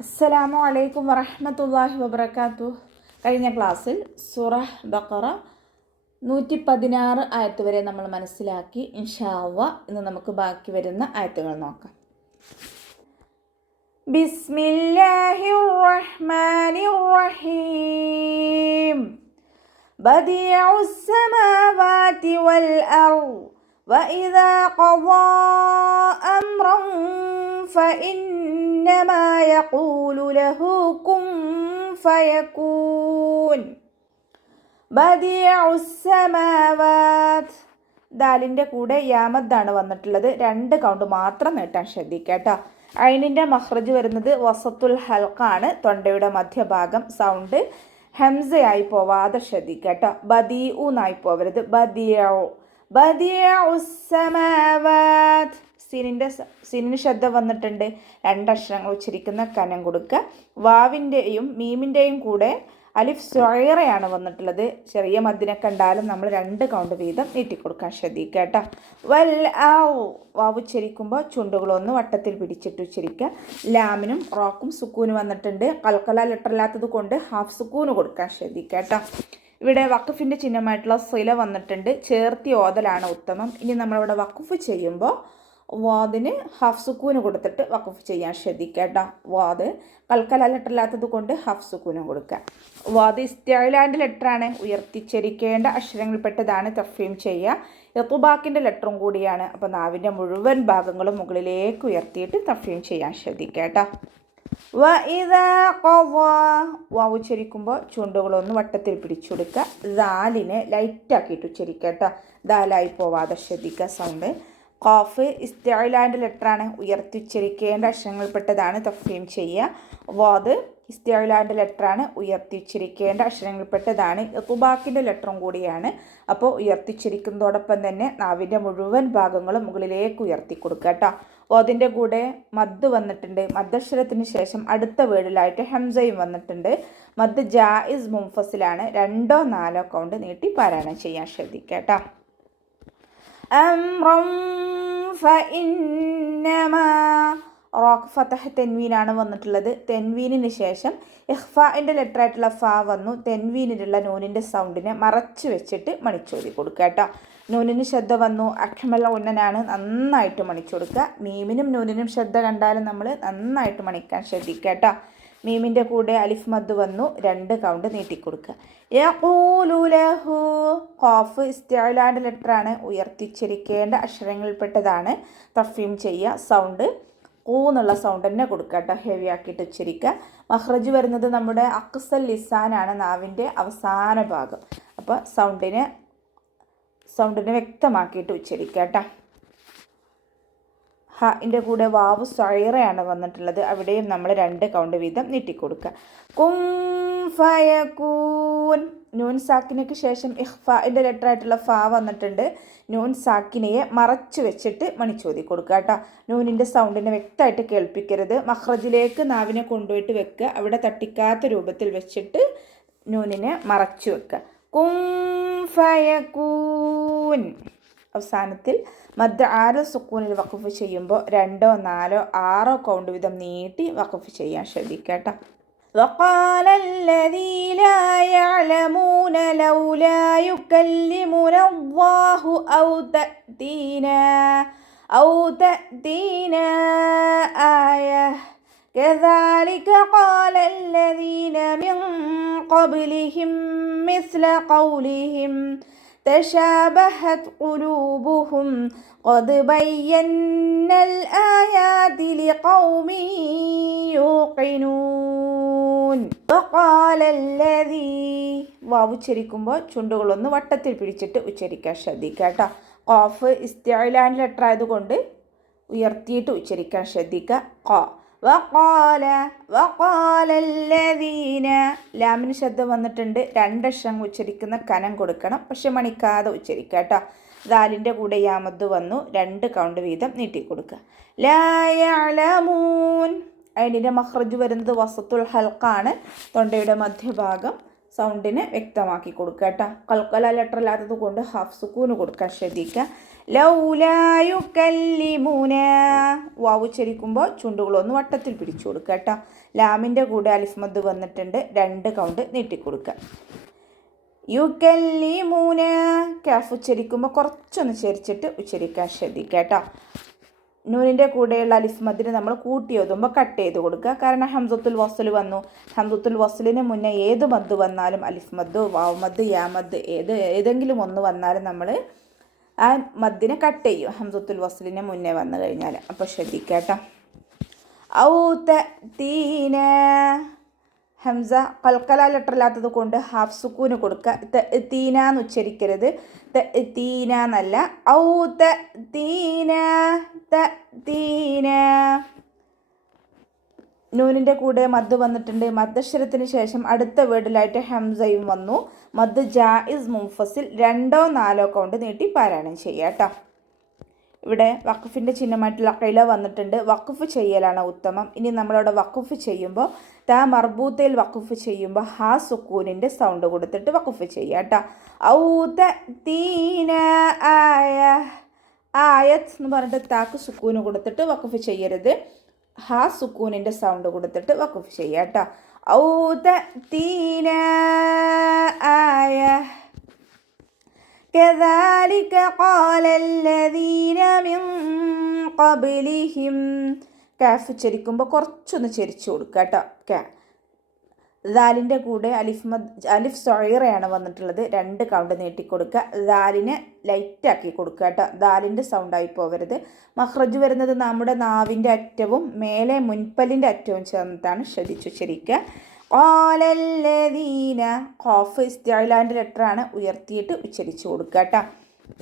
അസ്സലാമു അലൈക്കും വറഹമത്തല്ലാഹി വബർക്കാത്തു കഴിഞ്ഞ ക്ലാസ്സിൽ സുറ ബക്കറ നൂറ്റി പതിനാറ് ആയത്ത് വരെ നമ്മൾ മനസ്സിലാക്കി. ഇൻഷാവ ഇന്ന് നമുക്ക് ബാക്കി വരുന്ന ആയത്തുകൾ നോക്കാം. ബിസ്മില്ലാഹി റഹ്മാനി റഹീം. ബദിയ വൽ അർദ്. وإذا قضى أمرا فإنما يقول له كن فيكون بديع السماوات ദാലിൻ്റെ കൂടെ യാമദ്ദാണ് വന്നിട്ടുള്ളത് രണ്ട് കൗണ്ട് മാത്രം നീട്ടാൻ ശ്രദ്ധിക്കുക കേട്ടോ അയിനിൻ്റെ മഹ്റജ് വരുന്നത് വസത്തുൽ ഹൽക്കാണ് തൊണ്ടയുടെ മധ്യഭാഗം സൗണ്ട് ഹംസയായി പോവാതെ ശ്രദ്ധിക്കുക കേട്ടോ ബദീ ഊന്നായി പോവരുത് ബദിയോ ബദിയുസമാവാത് സിനിന്റെ സിനിന് ശബ്ദം വന്നിട്ടുണ്ട്. രണ്ടക്ഷരങ്ങൾ ഉച്ചരിക്കുന്ന കനം കൊടുക്കുക വാവിന്റെയും മീമിന്റെയും കൂടെ അലിഫ് സ്വയറയാണ് വന്നിട്ടുള്ളത്. ചെറിയ മദ്ദിനെ കണ്ടാലും നമ്മൾ രണ്ട് കൗണ്ട് വീതം നീട്ടിക്കൊടുക്കാൻ ശ്രദ്ധിക്കുക കേട്ടോ. വൽ ആ വാവ് ഉച്ചരിക്കുമ്പോൾ ചുണ്ടുകളൊന്ന് വട്ടത്തിൽ പിടിച്ചിട്ട് ഉച്ചരിക്കുക. ലാമിനും റോക്കും സുക്കൂനും വന്നിട്ടുണ്ട്. കൽക്കല ലെറ്ററില്ലാത്തത് കൊണ്ട് ഹാഫ് സുക്കൂന് കൊടുക്കാൻ ശ്രദ്ധിക്കുക കേട്ടോ. ഇവിടെ വഖഫിന്റെ ചിഹ്നമായിട്ടുള്ള സില വന്നിട്ടുണ്ട്. ചേർത്തി ഓതലാണ് ഉത്തമം. ഇനി നമ്മളിവിടെ വഖഫ് ചെയ്യുമ്പോൾ വാദിന് ഹാഫ് സുക്കൂന് കൊടുത്തിട്ട് വഖഫ് ചെയ്യാൻ ശ്രദ്ധിക്കുക വാദ് കൽക്കല ലെറ്ററില്ലാത്തത് കൊണ്ട് ഹാഫ് സുക്കൂന് കൊടുക്കുക. വാദ് ഇസ്റ്റാൻഡ് ലെറ്ററാണ് ഉയർത്തിച്ചരിക്കേണ്ട അക്ഷരങ്ങളിൽപ്പെട്ടതാണ് തഫീം ചെയ്യുക. എത്തുബാക്കിന്റെ ലെറ്ററും കൂടിയാണ്. അപ്പോൾ നാവിന്റെ മുഴുവൻ ഭാഗങ്ങളും മുകളിലേക്ക് ഉയർത്തിയിട്ട് തഫീം ചെയ്യാൻ ശ്രദ്ധിക്കുക വ ഇത വാവ് ഉച്ചരിക്കുമ്പോൾ ചുണ്ടുകളൊന്ന് വട്ടത്തിൽ പിടിച്ചെടുക്കുക. ദാലിനെ ലൈറ്റാക്കിയിട്ട് ഉച്ചരിക്കുക കേട്ടോ ദാലായി പോവാതെ ശ്രദ്ധിക്കുക. സൗണ്ട്. കോഫ് ഇസ്റ്റാൻഡ് ലെറ്ററാണ് ഉയർത്തി ഉച്ചരിക്കേണ്ട അക്ഷരങ്ങളിൽപ്പെട്ടതാണ് തഫീം ചെയ്യുക. വാദ് ഇസ്റ്റാൻഡ് ലെറ്ററാണ് ഉയർത്തി ഉച്ചരിക്കേണ്ട അക്ഷരങ്ങളിൽപ്പെട്ടതാണ് യത്തുബാക്കിന്റെ ലെറ്ററും കൂടിയാണ്. അപ്പോൾ ഉയർത്തിച്ചിരിക്കുന്നതോടൊപ്പം തന്നെ നാവിന്റെ മുഴുവൻ ഭാഗങ്ങളും മുകളിലേക്ക് ഉയർത്തി കൊടുക്കുക കേട്ടോ ഓതിന്റെ കൂടെ മദ് വന്നിട്ടുണ്ട്. മദ്ദക്ഷരത്തിന് ശേഷം അടുത്ത വേർഡിലായിട്ട് ഹംസയും വന്നിട്ടുണ്ട്. മദ് ജായിസ് മുംഫസിലാണ്. രണ്ടോ നാലോ കൗണ്ട് നീട്ടി പാരായണം ചെയ്യാൻ ശ്രദ്ധിക്കുക കേട്ടോ. അംറം ഫഇന്നമാ റോക്ക് ഫത്തഹ് തെൻവീനാണ് വന്നിട്ടുള്ളത്. തെൻവീനിന് ശേഷം ഇഹ്ഫാന്റെ ലെറ്റർ ആയിട്ടുള്ള ഫ വന്നു. തെൻവീനിലുള്ള നൂനിന്റെ സൗണ്ടിനെ മറച്ചു വെച്ചിട്ട് മണിച്ചോതി കൊടുക്കുക കേട്ടോ. നൂനിന് ശ്രദ്ധ വന്നു. അക്ഷമല്ല ഉന്നനാണ് നന്നായിട്ട് മണിച്ചു കൊടുക്കുക. മീമിനും നൂനിനും ശ്രദ്ധ കണ്ടാലും നമ്മൾ നന്നായിട്ട് മണിക്കാൻ ശ്രദ്ധിക്കുക കേട്ടോ. മീമിന്റെ കൂടെ അലിഫ് മദ് വന്നു. രണ്ട് കൗണ്ട് നീട്ടിക്കൊടുക്കുക ഇസ്റ്റാലാൻഡ് ലെറ്ററാണ് ഉയർത്തിച്ചിരിക്കേണ്ട അക്ഷരങ്ങളിൽപ്പെട്ടതാണ് തഫീം ചെയ്യുക. സൗണ്ട് ഊ എന്നുള്ള സൗണ്ട് തന്നെ കൊടുക്കുക കേട്ടോ. ഹെവി ആക്കിയിട്ട് ഉച്ചരിക്കുക. മഹ്റജ് വരുന്നത് നമ്മുടെ അക്സൽ ലിസാനാണ് നാവിന്റെ അവസാന ഭാഗം. അപ്പോൾ സൗണ്ടിനെ സൗണ്ടിനെ വ്യക്തമാക്കിയിട്ട് ഉച്ചരിക്കുക കേട്ടോ. ഹ ഇന്റെ കൂടെ വാവ് സൈറയാണ് വന്നിട്ടുള്ളത്. അവിടെയും നമ്മൾ രണ്ട് കൗണ്ട് വീതം നീട്ടിക്കൊടുക്കുക. കും ഫയക്കൂൻ നൂൻ നൂൻ സാക്കിനയ്ക്ക് ശേഷം ഇഹ്ഫാന്റെ ലെറ്റർ ആയിട്ടുള്ള ഫ വന്നിട്ടുണ്ട്. നൂൻ സാക്കിനയെ മറച്ചു വെച്ചിട്ട് മണിച്ചോതി കൊടുക്കുക കേട്ടോ. നൂനിന്റെ സൗണ്ടിനെ വ്യക്തമായിട്ട് കേൾപ്പിക്കരുത്. മഹ്റജിലേക്ക് നാവിനെ കൊണ്ടുപോയിട്ട് വെക്കുക. അവിടെ തട്ടിക്കാത്ത രൂപത്തിൽ വെച്ചിട്ട് നൂനിനെ മറച്ചു വെക്കുക. കും അവസാനത്തിൽ മദ് ആറ് സുക്കൂനിൽ വഖഫ് ചെയ്യുമ്പോൾ രണ്ടോ നാലോ ആറോ കൗണ്ട് വീതം നീട്ടി വഖഫ് ചെയ്യാൻ ശ്രദ്ധിക്കുക കേട്ടോ. وقال الذي لا يعلمون لولا يكلمنا الله أو تأتينا أو تأتينا آية. كذلك قال الذين من قبلهم مثل قولهم تشابهت قلوبهم. قد بينا الآيات لقوم يوقنون. വാവ് ഉച്ചരിക്കുമ്പോൾ ചുണ്ടുകളൊന്ന് വട്ടത്തിൽ പിടിച്ചിട്ട് ഉച്ചരിക്കാൻ ശ്രദ്ധിക്കുക കേട്ടോ. കോഫ് ഇസ്റ്റാൻഡ് ലെറ്റർ ആയതുകൊണ്ട് ഉയർത്തിയിട്ട് ഉച്ചരിക്കാൻ ശ്രദ്ധിക്കുക. ലാമിന് ശബ്ദം വന്നിട്ടുണ്ട്. രണ്ടക്ഷരം ഉച്ചരിക്കുന്ന കനം കൊടുക്കണം. പക്ഷെ മണിക്കാതെ ഉച്ചരിക്കുക കേട്ടോ. ദാലിന്റെ കൂടെ യാമത്ത് വന്നു. രണ്ട് കൗണ്ട് വീതം നീട്ടിക്കൊടുക്കുക. ലായലമൂൻ അതിന്റെ മഹ്റജ് വരുന്നത് വസത്തുൽ ഹൽക്കാണ് തൊണ്ടയുടെ മധ്യഭാഗം സൗണ്ടിനെ വ്യക്തമാക്കി കൊടുക്കുക കേട്ടോ. കൽക്കല ലെറ്റർ ഇല്ലാത്തത് കൊണ്ട് ഹാഫ് സുക്കൂന് കൊടുക്കാൻ ശ്രദ്ധിക്കുക. ലൗലായു കല്ലിമൂന വാവ് ഉച്ചരിക്കുമ്പോൾ ചുണ്ടുകളൊന്ന് വട്ടത്തിൽ പിടിച്ചു കൊടുക്കുക കേട്ടോ. ലാമിന്റെ കൂടെ അലിഫ്മദ് വന്നിട്ടുണ്ട്. രണ്ട് കൗണ്ട് നീട്ടിക്കൊടുക്കുക. യു കല്ലിമൂന കാഫ് ഉച്ചരിക്കുമ്പോൾ കുറച്ചൊന്ന് ചരിച്ചിട്ട് ഉച്ചരിക്കാൻ ശ്രദ്ധിക്കുക കേട്ടോ. നൂനിന്റെ കൂടെയുള്ള അലിസ്മദിന് നമ്മൾ കൂട്ടി ഓതുമ്പോൾ കട്ട് ചെയ്ത് കൊടുക്കുക. കാരണം ഹംസത്തുൽ വസൽ വന്നു. ഹംസത്തുൽ വസലിന് മുന്നേ ഏത് മദ് വന്നാലും അലിസ്മദ് വാവ്മദ് യാമദ് ഏത് ഏതെങ്കിലും ഒന്ന് വന്നാലും നമ്മൾ ആ മദ്ദിനെ കട്ട് ചെയ്യും. ഹംസത്തുൽ വസലിന് മുന്നേ വന്നു കഴിഞ്ഞാൽ അപ്പോൾ ശ്രദ്ധിക്കാം കേട്ടോ ഔ തീന ഹംസ കൽക്കല ലെറ്റർ ഇല്ലാത്തത് കൊണ്ട് ഹാഫ് സുക്കൂന് കൊടുക്കുക. ത തീന എന്ന് ഉച്ചരിക്കരുത്. ത തീന എന്നല്ല ഔ ത തീന ത തീന. നൂനിന്റെ കൂടെ മദ് വന്നിട്ടുണ്ട്. മദ്ദക്ഷരത്തിന് ശേഷം അടുത്ത വേർഡിലായിട്ട് ഹംസയും വന്നു. മദ് ജായിസ് മുംഫസിൽ രണ്ടോ നാലോ കൗണ്ട് നീട്ടി പാരായണം ചെയ്യാം കേട്ടോ ഇവിടെ വഖഫിന്റെ ചിഹ്നമായിട്ടുള്ള കൈല വന്നിട്ടുണ്ട്. വഖഫ് ചെയ്യലാണ് ഉത്തമം. ഇനി നമ്മളവിടെ വഖഫ് ചെയ്യുമ്പോൾ താ മർബൂത്തയിൽ വഖഫ് ചെയ്യുമ്പോൾ ഹാ സുക്കൂനിന്റെ സൗണ്ട് കൊടുത്തിട്ട് വഖഫ് ചെയ്യുക കേട്ടോ. ഔത തീന ആയ ആയത് എന്ന് പറഞ്ഞിട്ട് താക്ക് സുക്കൂന് കൊടുത്തിട്ട് വഖഫ് ചെയ്യരുത്. ഹാ സുക്കൂനിന്റെ സൗണ്ട് കൊടുത്തിട്ട് വഖഫ് ചെയ്യുക കേട്ടോ. ഔ തീന ആയ كذلك قال الذين من قبلهم കാഫ് ചരിക്കുമ്പോൾ കുറച്ചൊന്ന് ചരിച്ചു കൊടുക്കുക കേട്ടോ കാ ദാലിൻ്റെ കൂടെ അലിഫ് മദ് അലിഫ് സൊയറയാണ് വന്നിട്ടുള്ളത് രണ്ട് കൗണ്ട് നീട്ടിക്കൊടുക്കുക ദാലിനെ ലൈറ്റാക്കി കൊടുക്കുക കേട്ടോ ദാലിൻ്റെ സൗണ്ടായി പോകരുത് മഹ്റജ് വരുന്നത് നമ്മുടെ നാവിൻ്റെ അറ്റവും മേലെ മുൻപല്ലിൻ്റെ അറ്റവും ചേർന്നിട്ടാണ് ശ്രദ്ധിച്ചുച്ചരിക്കുക ഓലല്ലദീന കോഫ് ഇസ്തിലാന്റെ ലെറ്ററാണ് ഉയർത്തിയിട്ട് ഉച്ചരിച്ചു കൊടുക്കുക കേട്ടോ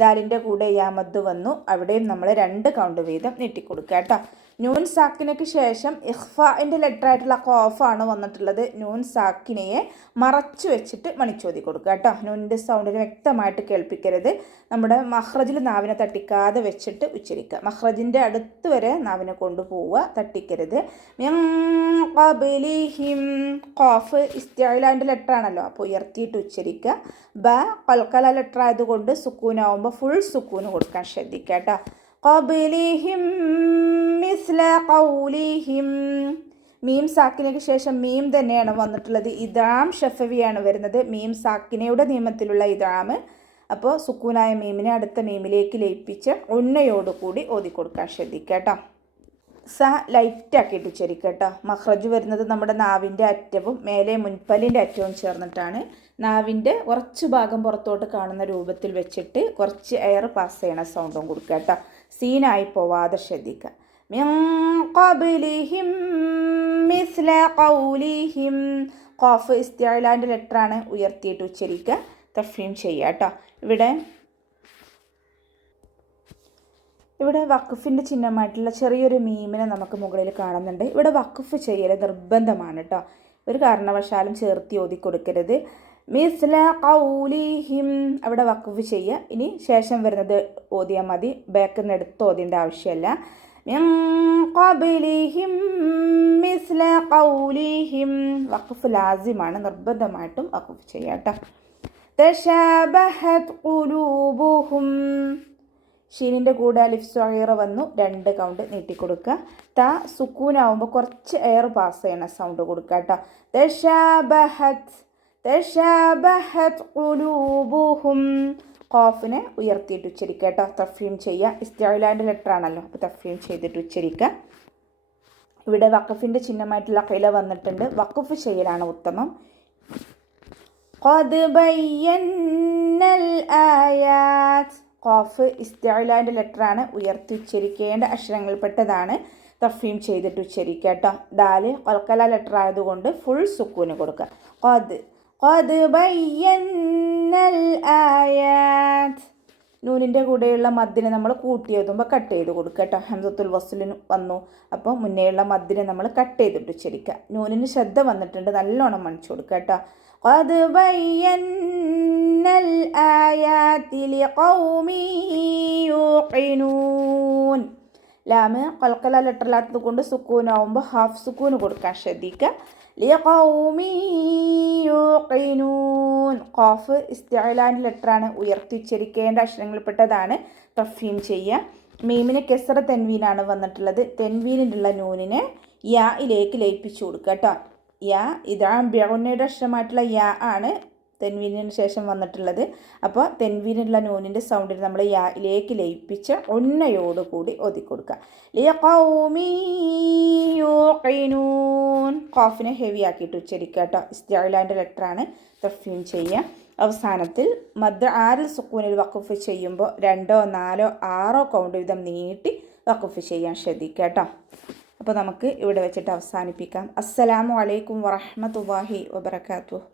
ദാലിന്റെ കൂടെ യാമദ് വന്നു. അവിടെയും നമ്മൾ രണ്ട് കൗണ്ട് വീതം നീട്ടിക്കൊടുക്കുക കേട്ടോ നൂൻ സാക്കിനയ്ക്ക് ശേഷം ഇഹ്ഫാന്റെ ലെറ്റർ ആയിട്ടുള്ള കോഫാണ് വന്നിട്ടുള്ളത്. നൂൻ സാക്കിനയെ മറച്ചു വെച്ചിട്ട് മണിച്ചോതി കൊടുക്കുക കേട്ടോ. നൂനിന്റെ സൗണ്ടിന് വ്യക്തമായിട്ട് കേൾപ്പിക്കരുത്. നമ്മുടെ മഹ്റജിൽ നാവിനെ തട്ടിക്കാതെ വെച്ചിട്ട് ഉച്ചരിക്കുക. മഹ്റജിന്റെ അടുത്ത് വരെ നാവിനെ കൊണ്ടുപോവുക തട്ടിക്കരുത്. കോഫ് ഇസ്തിലാന്റെ ലെറ്റർ ആണല്ലോ. അപ്പോൾ ഉയർത്തിയിട്ട് ഉച്ചരിക്കുക. ബ കൽക്കല ലെറ്റർ ആയതുകൊണ്ട് സുക്കൂനാവുമ്പോൾ ഫുൾ സുക്കൂന് കൊടുക്കാൻ ശ്രദ്ധിക്കുക കേട്ടോ. قبلهم مثل قولهم മീം സാക്കിനയ്ക്ക് ശേഷം മീം തന്നെയാണ് വന്നിട്ടുള്ളത് ഇദാം ഷഫവിയാണ് വരുന്നത് മീം സാക്കിനയുടെ നിയമത്തിലുള്ള ഇദാം അപ്പോൾ സുക്കൂനായ മീമിനെ അടുത്ത മീമിലേക്ക് ലയിപ്പിച്ച് ഉണ്ണയോടുകൂടി ഓതി കൊടുക്കാൻ ശ്രദ്ധിക്കുക കേട്ടോ സ ലൈറ്റാക്കിയിട്ട് ഉച്ചരിക്കുക കേട്ടോ മഹ്റജ് വരുന്നത് നമ്മുടെ നാവിൻ്റെ അറ്റവും മേലെ മുൻപല്ലിൻ്റെ അറ്റവും ചേർന്നിട്ടാണ് നാവിൻ്റെ കുറച്ച് ഭാഗം പുറത്തോട്ട് കാണുന്ന രൂപത്തിൽ വെച്ചിട്ട് കുറച്ച് എയർ പാസ് ചെയ്യണ സൗണ്ടും കൊടുക്കുക കേട്ടോ സീനായി പോവാതെ ശ്രദ്ധിക്കുക ഇസ്തിലാന്റെ ലെറ്ററാണ് ഉയർത്തിയിട്ട് ഉച്ചരിക്കുക തഫീം ചെയ്യുക കേട്ടോ ഇവിടെ ഇവിടെ വഖഫിന്റെ ചിഹ്നമായിട്ടുള്ള ചെറിയൊരു മീമിനെ നമുക്ക് മുകളിൽ കാണുന്നുണ്ട്. ഇവിടെ വഖഫ് ചെയ്യൽ നിർബന്ധമാണ് കേട്ടോ ഒരു കാരണവശാലും ചേർത്തി ഓതി കൊടുക്കരുത് മിസ്ല കൗലിഹിം അവിടെ വക്കുഫ് ചെയ്യുക. ഇനി ശേഷം വരുന്നത് ഓതിയാൽ മതി. ബാക്കിൽ നിന്ന് എടുത്ത് ഓതിന്റെ ആവശ്യമല്ല. മിസ്ല കൗലിഹിം വഖഫ് ലാസിമാണ്. നിർബന്ധമായിട്ടും വഖഫ് ചെയ്യുക കേട്ടോ. തശാബഹത് ഖുലൂബുഹും. ഷീനിന്റെ കൂടെ അലിഫ് സ്വഹീറ വന്നു. രണ്ട് കൗണ്ട് നീട്ടിക്കൊടുക്കുക ത സുക്കൂനാവുമ്പോൾ കുറച്ച് എയർ പാസ് ചെയ്യണ സൗണ്ട് കൊടുക്കുക കേട്ടോ. തഷാബഹത് തഷാബഹത് ഖുലൂബുഹും ഖോഫിനെ ഉയർത്തിയിട്ട് ഉച്ചരിക്കുക കേട്ടോ തഫീം ചെയ്യുക ഇസ്തിലാൻ്റെ ലെറ്റർ ആണല്ലോ അപ്പോൾ തഫീം ചെയ്തിട്ട് ഉച്ചരിക്കുക ഇവിടെ വഖഫിൻ്റെ ചിഹ്നമായിട്ടുള്ള കൈല വന്നിട്ടുണ്ട് വഖഫ് ചെയ്യലാണ് ഉത്തമം قد بينا الآيات ഖോഫ് ഇസ്തിലാൻ്റെ ലെറ്ററാണ് ഉയർത്തി ഉച്ചരിക്കേണ്ട അക്ഷരങ്ങളിൽപ്പെട്ടതാണ് തഫീം ചെയ്തിട്ട് ഉച്ചരിക്കുക കേട്ടോ ദാല് കൊൽക്കല ലെറ്റർ ആയതുകൊണ്ട് ഫുൾ സുക്കൂന് കൊടുക്കുക കൊത് കൊത് ബയ്യന്നൽ ആയാത്ത് നൂനിൻ്റെ കൂടെയുള്ള മദ്ദിനെ നമ്മൾ കൂട്ടിയെഴുതുമ്പോൾ കട്ട് ചെയ്ത് കൊടുക്കുക കേട്ടോ ഹംസത്തുൽ വസ്ലിന് വന്നു അപ്പോൾ മുന്നേയുള്ള മദ്ദിനെ നമ്മൾ കട്ട് ചെയ്തിട്ട് ഉച്ചരിക്കുക നൂനിന് ശ്രദ്ധ വന്നിട്ടുണ്ട് നല്ലോണം മണിച്ചു കൊടുക്കുക കേട്ടോ قد بينا الآيات لقوم يوقنون ലാമ് കൽക്കല ലെറ്ററിലാത്തത് കൊണ്ട് സുക്കൂനാവുമ്പോൾ ഹാഫ് സുക്കൂന് കൊടുക്കാൻ ശ്രദ്ധിക്കുക ലെറ്ററാണ് ഉയർത്തി ഉച്ചരിക്കേണ്ട അക്ഷരങ്ങളിൽപ്പെട്ടതാണ് തഫീം ചെയ്യുക മീമിന് കെസറ തെൻവീനാണ് വന്നിട്ടുള്ളത്. തെൻവീനിലുള്ള നൂനിനെ യാ ഇലേക്ക് ലയിപ്പിച്ചു കൊടുക്കുക കേട്ടോ യാ ഇതാണ് ബ്യൗനയുടെ അക്ഷരമായിട്ടുള്ള യാ ആണ്. തെൻവീനിന് ശേഷം വന്നിട്ടുള്ളത്. അപ്പോൾ തെൻവീനുള്ള നൂനിന്റെ സൗണ്ടിൽ നമ്മൾ യായിലേക്ക് ലയിപ്പിച്ച് ഒന്നയോടുകൂടി ഒതുക്കി കൊടുക്കുക കോഫിനെ യൂഖിനൂൻ. ഖാഫിനെ ഹെവി ആക്കിയിട്ട് ഉച്ചരിക്കുക കേട്ടോ. ഇസ്തിഅലാന്റെ ലെറ്ററാണ് തഫീം ചെയ്യുക. അവസാനത്തിൽ മദ് ആറിൽ സുക്കൂനിൽ വഖഫ് ചെയ്യുമ്പോൾ രണ്ടോ നാലോ ആറോ കൗണ്ട് വിധം നീട്ടി വഖഫ് ചെയ്യാൻ ശ്രദ്ധിക്കുക കേട്ടോ. അപ്പോൾ നമുക്ക് ഇവിടെ വെച്ചിട്ട് അവസാനിപ്പിക്കാം. അസ്സലാമു അലൈക്കും വാഹി വബറകാതുഹു.